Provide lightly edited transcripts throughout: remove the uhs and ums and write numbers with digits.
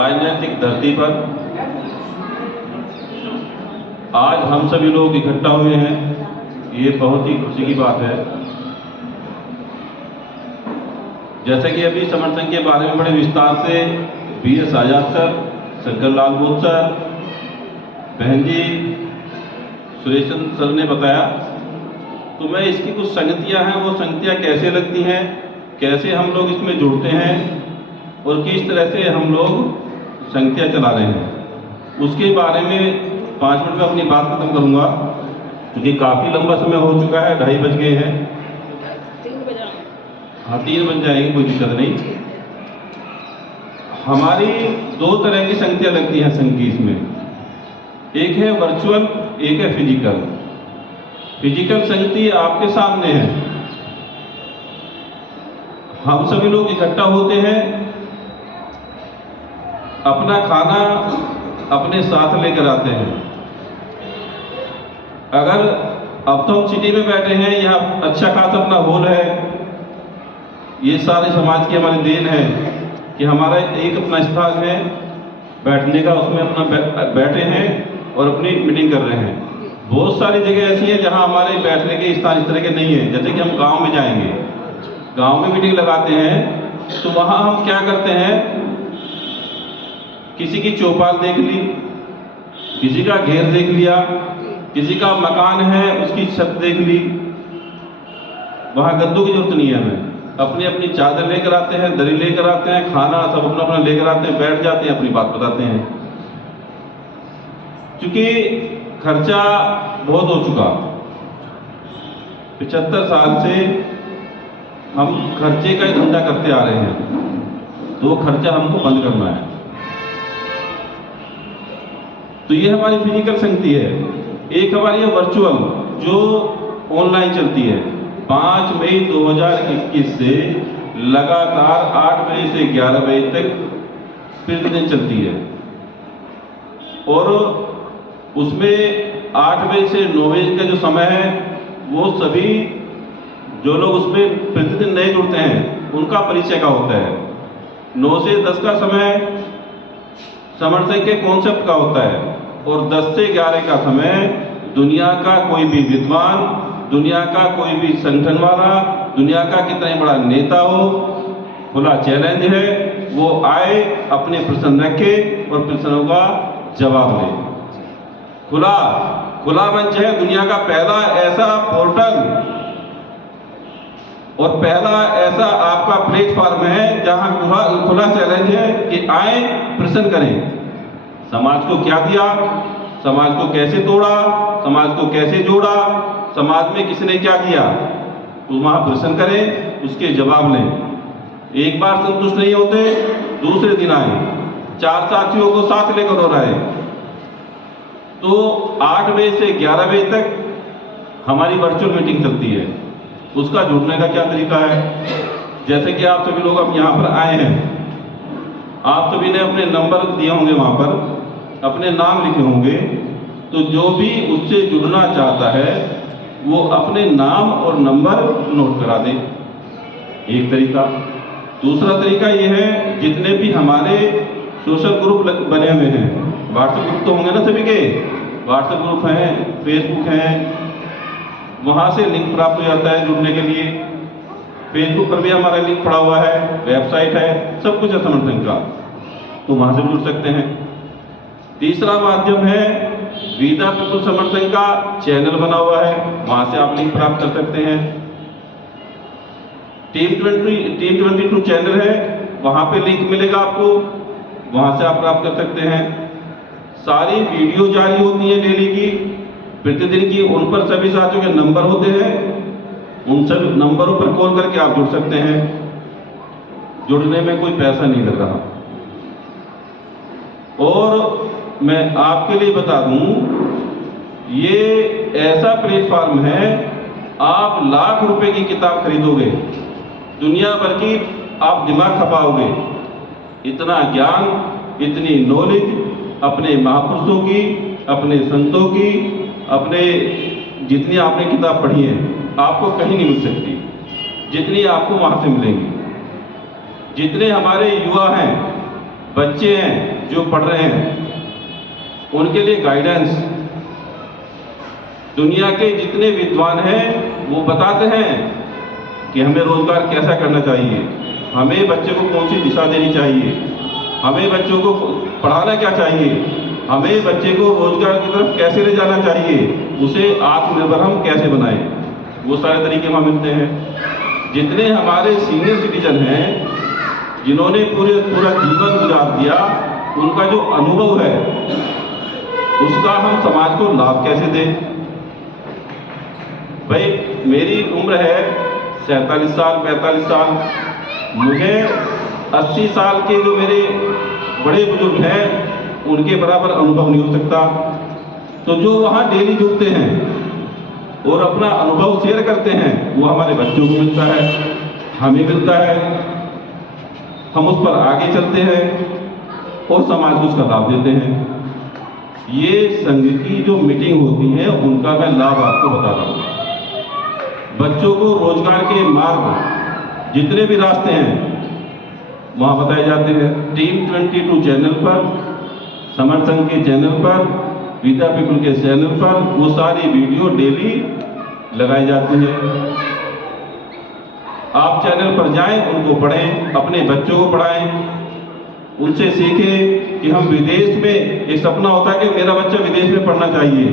राजनीतिक धरती पर आज हम सभी लोग इकट्ठा हुए हैं, ये बहुत ही खुशी की बात है। जैसे कि अभी समर संघ के बारे में बड़े विस्तार से BS आजाद सर, शंकर लाल बोध सर, बहन जी सुरेश चंद्र सर ने बताया, तो मैं इसकी कुछ संगतियां हैं, वो संगतियां कैसे लगती हैं, कैसे हम लोग इसमें जुड़ते हैं और किस तरह से हम लोग संगतियां चला रहे हैं, उसके बारे में 5 मिनट में अपनी बात खत्म करूंगा, क्योंकि काफ़ी लंबा समय हो चुका है, 2:30 बज गए हैं। 3 बज जाएंगे, कोई दिक्कत नहीं। हमारी 2 तरह की संगतियां लगती हैं संघ की इसमें, एक है वर्चुअल, एक है फिजिकल। फिजिकल संगति आपके सामने है, हम सभी लोग इकट्ठा होते हैं, अपना खाना अपने साथ लेकर आते हैं। अगर अब तो हम सिटी में बैठे हैं, यहाँ अच्छा खासा अपना हॉल है, ये सारे समाज की हमारी देन है कि हमारा एक अपना स्थान है बैठने का, उसमें अपना बैठे हैं और अपनी मीटिंग कर रहे हैं। बहुत सारी जगह ऐसी है जहाँ हमारे बैठने के स्थान इस तरह के नहीं है। जैसे कि हम गांव में जाएंगे, गांव में मीटिंग लगाते हैं, तो वहाँ हम क्या करते हैं, किसी की चौपाल देख ली, किसी का घेर देख लिया, किसी का मकान है उसकी छत देख ली, वहाँ गद्दों की जरूरत नहीं है। हमें अपनी अपनी चादर लेकर आते हैं, दरी लेकर आते हैं, खाना सब अपना अपना लेकर आते हैं, बैठ जाते हैं, अपनी बात बताते हैं। क्योंकि खर्चा बहुत हो चुका, 75 साल से हम खर्चे का ही धंधा करते आ रहे हैं, तो वो खर्चा हमको बंद करना है। तो ये हमारी फिजिकल संगति है। एक हमारी है वर्चुअल, जो ऑनलाइन चलती है। 5 मई 2021 से लगातार 8 बजे से 11 बजे तक प्रतिदिन चलती है, और उसमें 8 बजे से 9 बजे का जो समय है, वो सभी जो लोग उसमें प्रतिदिन नए जुड़ते हैं उनका परिचय का होता है। 9 से 10 का समय समर संघ के कॉन्सेप्ट का होता है, और 10 से 11 का समय दुनिया का कोई भी विद्वान, दुनिया का कोई भी संगठन वाला, दुनिया का कितना ही बड़ा नेता हो, खुला चैलेंज है, वो आए, अपने प्रश्न रखे और प्रश्नों का जवाब दे। खुला मंच है, दुनिया का पहला ऐसा पोर्टल और पहला ऐसा आपका प्लेटफॉर्म है जहां खुला चैलेंज है कि आए, प्रश्न करें। समाज को क्या दिया, समाज को कैसे तोड़ा, समाज को कैसे जोड़ा, समाज में किसने क्या किया, तो वहां प्रश्न करें, उसके जवाब लें। एक बार संतुष्ट नहीं होते, दूसरे दिन आए, 4 साथियों को साथ लेकर और आए। तो 8 बजे से 11 बजे तक हमारी वर्चुअल मीटिंग चलती है। उसका जुड़ने का क्या तरीका है, जैसे कि आप सभी लोग अब यहाँ पर आए हैं, आप सभी ने अपने नंबर दिए होंगे, वहाँ पर अपने नाम लिखे होंगे, तो जो भी उससे जुड़ना चाहता है वो अपने नाम और नंबर नोट करा दे, एक तरीका। दूसरा तरीका ये है, जितने भी हमारे सोशल ग्रुप बने हुए हैं, व्हाट्सएप ग्रुप तो होंगे ना सभी के, व्हाट्सएप ग्रुप हैं, फेसबुक हैं, वहाँ से लिंक प्राप्त हो जाता है जुड़ने के लिए। फेसबुक पर भी हमारा लिंक पड़ा हुआ है, वेबसाइट है, सब कुछ है समर संघ का, तो वहाँ से जुड़ सकते हैं। तीसरा माध्यम है वीदा पीपल समर संघ का चैनल बना हुआ है, वहाँ से आप लिंक प्राप्त कर सकते हैं। टीम 22 चैनल है, वहाँ पे लिंक मिलेगा आपको, वहाँ से आप प्राप्त कर सकते हैं। सारी वीडियो जारी होती है डेली की, प्रतिदिन की, उन पर सभी साथियों के नंबर होते हैं, उन सभी नंबरों पर कॉल करके आप जुड़ सकते हैं। जुड़ने में कोई पैसा नहीं लग रहा। और मैं आपके लिए बता दूं, ये ऐसा प्लेटफॉर्म है, आप लाख रुपए की किताब खरीदोगे, दुनिया भर की आप दिमाग खपाओगे, इतना ज्ञान, इतनी नॉलेज अपने महापुरुषों की, अपने संतों की, अपने जितनी आपने किताब पढ़ी है, आपको कहीं नहीं मिल सकती, जितनी आपको वहाँ से मिलेंगी। जितने हमारे युवा हैं बच्चे हैं जो पढ़ रहे हैं, उनके लिए गाइडेंस। दुनिया के जितने विद्वान हैं वो बताते हैं कि हमें रोजगार कैसा करना चाहिए, हमें बच्चे को कौन सी दिशा देनी चाहिए, हमें बच्चों को पढ़ाना क्या चाहिए, हमें बच्चे को रोजगार की तरफ कैसे ले जाना चाहिए, उसे आत्मनिर्भर हम कैसे बनाएं, वो सारे तरीके वहाँ मिलते हैं। जितने हमारे सीनियर सिटीजन हैं जिन्होंने पूरा जीवन गुजार दिया, उनका जो अनुभव है उसका हम समाज को लाभ कैसे दें। भाई मेरी उम्र है 47 साल 45 साल, मुझे 80 साल के जो मेरे बड़े बुजुर्ग हैं उनके बराबर अनुभव नहीं हो सकता। तो जो वहाँ डेली जुड़ते हैं और अपना अनुभव शेयर करते हैं वो हमारे बच्चों को मिलता है, हमें मिलता है, हम उस पर आगे चलते हैं और समाज को उसका लाभ देते हैं। ये संघ की जो मीटिंग होती है उनका मैं लाभ आपको बता रहा हूँ। बच्चों को रोजगार के मार्ग जितने भी रास्ते हैं वहाँ बताए जाते हैं। टीम 22 चैनल पर, समर संघ के चैनल पर, विद्या पीपल के चैनल पर वो सारी वीडियो डेली लगाई जाती हैं। आप चैनल पर जाएं, उनको पढ़ें, अपने बच्चों को पढ़ाएं, उनसे सीखें कि हम विदेश में, एक सपना होता है कि मेरा बच्चा विदेश में पढ़ना चाहिए,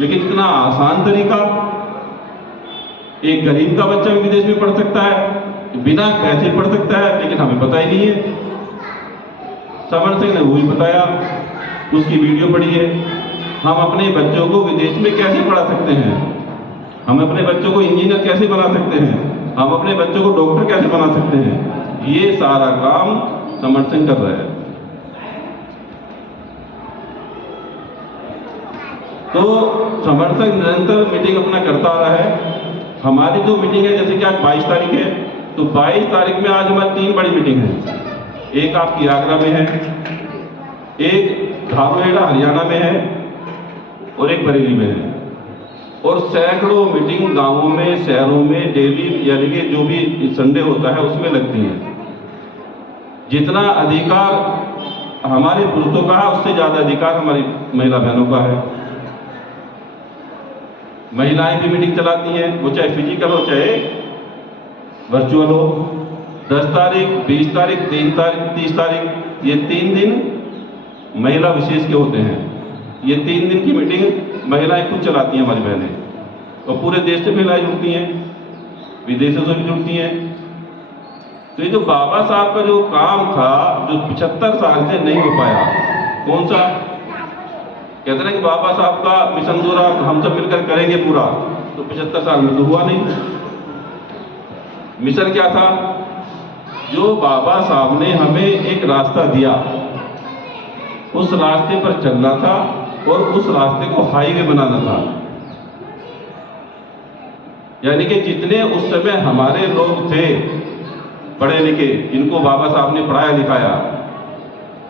लेकिन इतना आसान तरीका, एक गरीब का बच्चा भी विदेश में पढ़ सकता है, बिना पैसे पढ़ सकता है, लेकिन हमें पता ही नहीं है। समर सिंह ने वही बताया, उसकी वीडियो पढ़ी है। हम अपने बच्चों को विदेश में कैसे पढ़ा सकते हैं, हम अपने बच्चों को इंजीनियर कैसे बना सकते हैं, हम अपने बच्चों को डॉक्टर कैसे बना सकते हैं, ये सारा काम समर सिंह कर रहे हैं। तो समर सिंह निरंतर मीटिंग अपना करता आ रहा है। हमारी जो मीटिंग है, जैसे कि आज 22 तारीख है, तो 22 तारीख में आज हमारी 3 बड़ी मीटिंग है। एक आपकी आगरा में है, एक धारूहेड़ा हरियाणा में है और एक बरेली में है। और सैकड़ों मीटिंग गांवों में, शहरों में डेली, यानी कि जो भी संडे होता है उसमें लगती है। जितना अधिकार हमारे पुरुषों का है उससे ज़्यादा अधिकार हमारी महिला बहनों का है। महिलाएं भी मीटिंग चलाती हैं, वो चाहे फिजिकल हो चाहे वर्चुअल हो। 10 तारीख, 20 तारीख, 3 तारीख, 30 तारीख, ये 3 दिन महिला विशेष के होते हैं। ये 3 दिन की मीटिंग महिलाएं खुद चलाती हैं हमारी बहनें, और पूरे देश से महिलाएं जुड़ती हैं, विदेशों से भी जुड़ती हैं। तो ये जो बाबा साहब का जो काम था, जो 75 साल से नहीं हो पाया, कौन सा, कहते हैं कि बाबा साहब का मिशन पूरा हम सब मिलकर करेंगे पूरा, तो 75 साल में तो हुआ नहीं। मिशन क्या था? जो बाबा साहब ने हमें एक रास्ता दिया, उस रास्ते पर चलना था और उस रास्ते को हाईवे बनाना था। यानी कि जितने उस समय हमारे लोग थे पढ़े लिखे, जिनको बाबा साहब ने पढ़ाया लिखाया,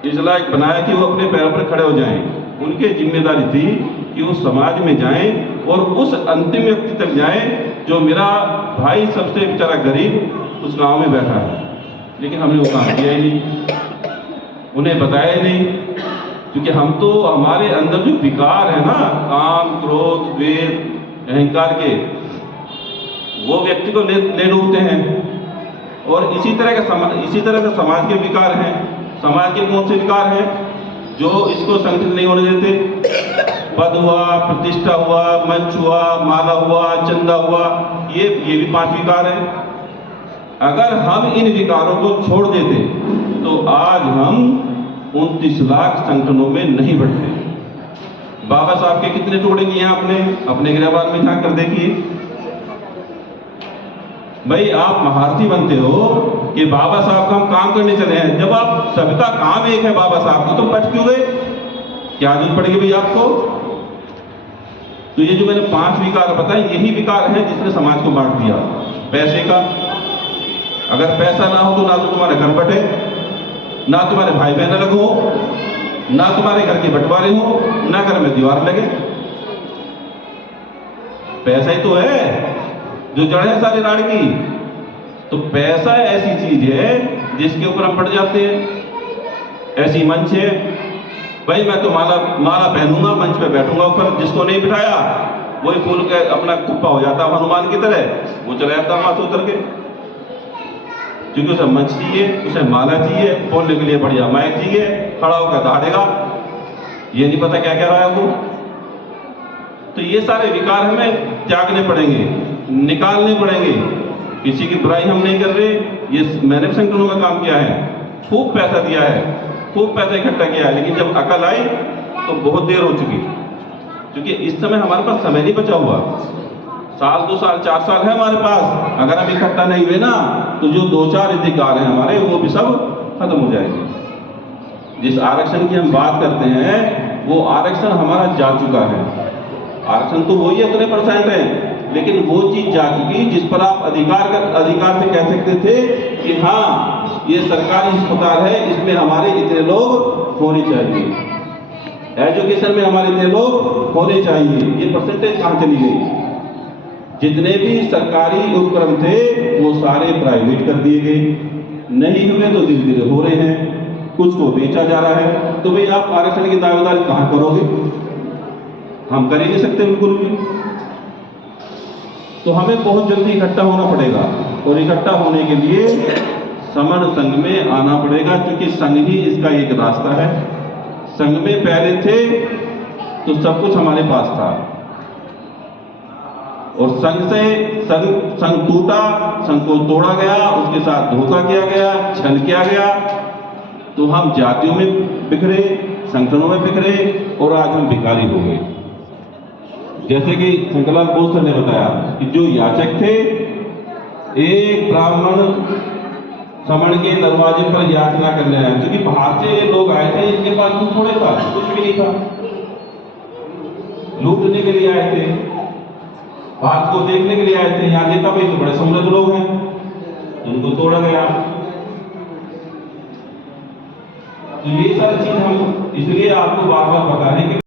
इस लायक बनाया कि वो अपने पैरों पर खड़े हो जाएं, उनकी जिम्मेदारी थी कि वो समाज में जाएं और उस अंतिम व्यक्ति तक जाएं जो मेरा भाई सबसे बेचारा गरीब उस गांव में बैठा है। लेकिन हमने वो काम किया ही नहीं, उन्हें बताया ही नहीं, क्योंकि हम तो, हमारे अंदर जो विकार है ना, काम, क्रोध, द्वेष, अहंकार के, वो व्यक्ति को ले डूबते हैं। और इसी तरह का समाज के विकार हैं। समाज के कौन से विकार हैं? जो इसको संगठित नहीं होने देते। पद हुआ, प्रतिष्ठा हुआ, मंच हुआ, माला हुआ, चंदा हुआ, ये भी 5 विकार हैं। अगर हम इन विकारों को छोड़ देते तो आज हम 29 लाख संगठनों में नहीं बढ़ते। बाबा साहब के कितने टुकड़े किए हैं आपने? अपने गृहवार में जाकर देखिए। भाई आप महारथी बनते हो कि बाबा साहब का हम काम करने चले हैं, जब आप सबका काम एक है बाबा साहब को, तो बच क्यों गए? क्या जरूरत पड़ेगी भाई आपको? तो ये जो मैंने 5 विकार बताए, यही विकार हैं जिसने समाज को बांट दिया। पैसे का, अगर पैसा ना हो तो ना तो तुम्हारे घर बटे, ना तुम्हारे भाई बहन अलग हो, ना तुम्हारे घर के बंटवारे हो, ना घर में दीवार लगे। पैसा ही तो है जो जड़ है सारी राड़ की। तो पैसा ऐसी चीज है जिसके ऊपर हम पड़ जाते हैं। ऐसी मंच है, भाई मैं तो माला पहनूंगा, मंच पे बैठूंगा ऊपर, जिसको नहीं बिठाया वही फूल के अपना कुप्पा हो जाता हनुमान की तरह, वो चला जाता हाथ उतर के। क्योंकि उसे मंच चाहिए, उसे माला चाहिए, बोलने के लिए बढ़िया माइक चाहिए, खड़ा होकर दहाड़ेगा, ये नहीं पता क्या कह रहा है वो। तो ये सारे विकार हमें त्यागने पड़ेंगे, निकालने पड़ेंगे। किसी की बुराई हम नहीं कर रहे, ये मैंने भी संगठनों में काम किया है, खूब पैसा दिया है, खूब पैसा इकट्ठा किया है, लेकिन जब अकल आई तो बहुत देर हो चुकी। क्योंकि इस समय हमारे पास समय नहीं बचा हुआ, साल 2 साल 4 साल है हमारे पास। अगर हम इकट्ठा नहीं हुए ना तो जो 2-4 अधिकार हैं हमारे, वो भी सब खत्म हो जाएंगे। जिस आरक्षण की हम बात करते हैं वो आरक्षण हमारा जा चुका है। आरक्षण तो वही इतने % है, लेकिन वो चीज जा चुकी जिस पर आप अधिकार से कह सकते थे कि हाँ ये सरकारी अस्पताल है, इसमें हमारे इतने लोग होने चाहिए, एजुकेशन में हमारे इतने लोग होने चाहिए। ये परसेंटेज कहाँ चली गई? जितने भी सरकारी उपक्रम थे वो सारे प्राइवेट कर दिए गए, नहीं हुए तो धीरे धीरे हो रहे हैं, कुछ को बेचा जा रहा है। तो भाई आप आरक्षण की दावेदारी कहां करोगे? हम कर ही नहीं सकते बिल्कुल भी। तो हमें बहुत जल्दी इकट्ठा होना पड़ेगा, और इकट्ठा होने के लिए समर संघ में आना पड़ेगा, क्योंकि संघ ही इसका एक रास्ता है। संघ में पहले थे तो सब कुछ हमारे पास था, और संघ टूटा, संघ को तोड़ा गया, उसके साथ धोखा किया गया, छल किया गया, तो हम जातियों में बिखरे, संगठनों में बिखरे, और आज हम भिखारी हो गए। जैसे कि शंकरलाल बोस सर ने बताया कि जो याचक थे, एक ब्राह्मण समण के दरवाजे पर याचना करने आए, क्योंकि बाहर से लोग आए थे, इनके पास कुछ थोड़े था, कुछ भी नहीं था, लूटने के लिए आए थे, बात को देखने के लिए आए थे। यहाँ देखा भाई तो बड़े समृद्ध लोग हैं, उनको तोड़ा गया। तो ये सारी चीज हम इसलिए आपको बार बार बता रहे हैं कि